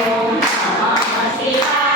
ओम नमः शिवाय